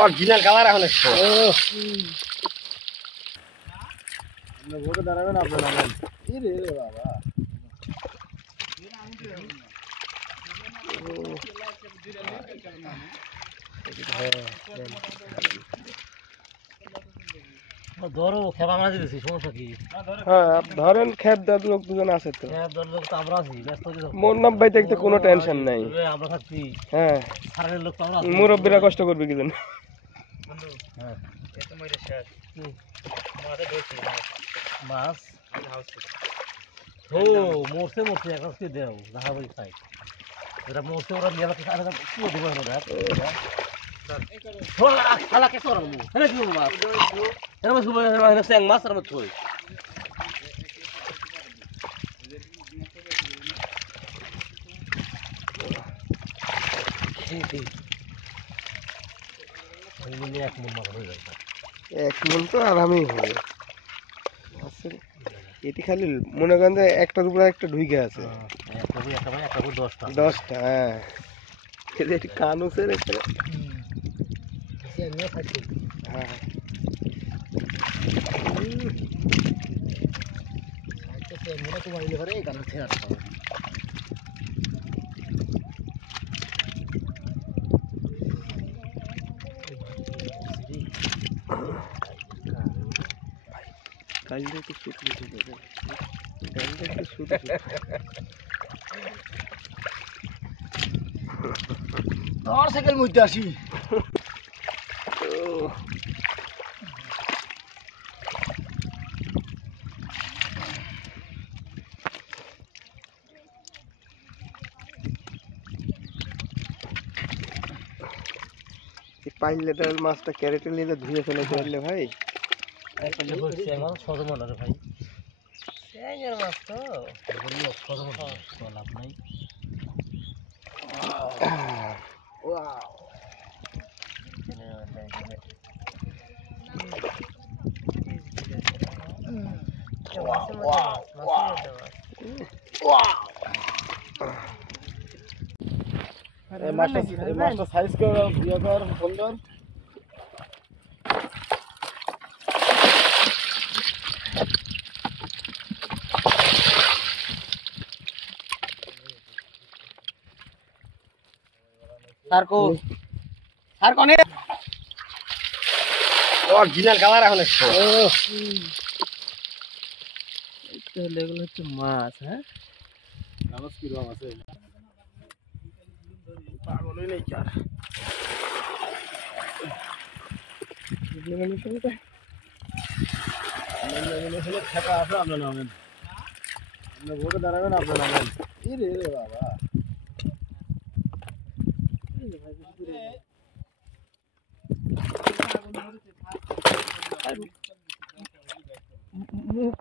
Original colour এখন একটু ভোটে দাঁড়াবেন আপনার নামেন কি রে বাবা ধরো খেপ আমরা দিতেছি সমস্যা কি? হ্যাঁ ধরেন খেপ দেওয়ার লোক দুজন আছে তো খেপ ধর লোক তো আমরা আছি ব্যস্ত মোর ভাই দেখতে কোনো টেনশন নাই আমরা থাকছি হ্যাঁ সারের লোক তো আমরা আছি মুরব্বীরা কষ্ট করবে কি জন্য হ্যাঁ এত মইরে শেষ মাঠে ধরছি মাছ ও মরছে মরছে এখন কি দেও দেখা বলি খাই এটা মরছে ওরা নিয়ে আমাকে আরে কি দিব না দাদা থোড়া খালা কে সরল মু হেনে কি মাছ এর মাছ গুলো হেনে স্যাং মাছ আর মাছ থই এক মন তো আরামই হবে এটি খালি মনে করেন যে একটার উপরে একটা ঢুকে আছে 10টা হ্যাঁ এটি কানুসের একটা হ্যাঁ কালকে একটু শুট নিতে হবে কালকে একটু শুট ধর সাইকেল মইতে আসি পাইলে তাহলে মাছটা ক্যারেটে নিলে ধুয়ে ফেলে ফেললে ভাই ভাই স্যাঙের মাছ তো লাভ নাই মাছটা সাইজ করে ধুয়ে কর সুন্দর অরিজিনাল কালার এখন একটু এগুলো হচ্ছে মাছ হ্যাঁ কাগজ কিরকম আছে পাগলই নেই চার ঠেকা আছে আপনার নামেন ভোটে দাঁড়াবেন আপনার নামেন কি রে বাবা মুখ